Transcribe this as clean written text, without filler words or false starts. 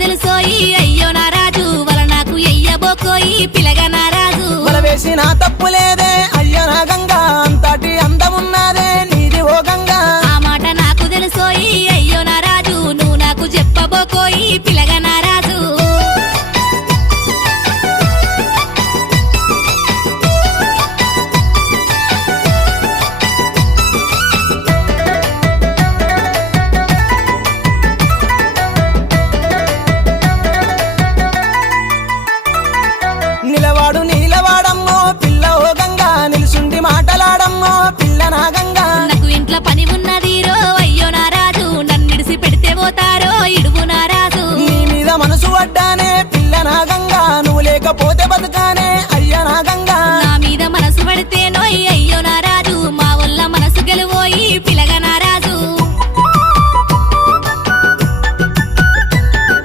తెలుసోయి అయ్యో నా రాజు వల నాకు ఎయ్యబోకోయి పిలగా నా రాజు వల వేసిన తప్పు లేదే అయ్యో నా గంగా అంతటి అందమున్నదే నీది ఓ గంగా ఆ మాట నాకు తెలుసోయి అయ్యో నా రాజు నువ్వు నాకు చెప్పబోకోయి పిలగా నా రాజు నిలవాడు నీలవాడమ్మో పిల్ల ఓ గంగా నిలుసుండి మాటలాడమ్మో పిల్ల నా గంగా నాకు ఇంట్లో పని ఉన్నది రో అయ్యో నా రాజు నన్నిడిసి పెడితే పోతారో ఇడువు నా రాజు నీ మీద మనసు పడ్డానే పిల్ల నా గంగా నువ్వు లేకపోతే బతుకానే అయ్యో నా గంగా నా మీద మనసు పడితే నోయ్ అయ్యో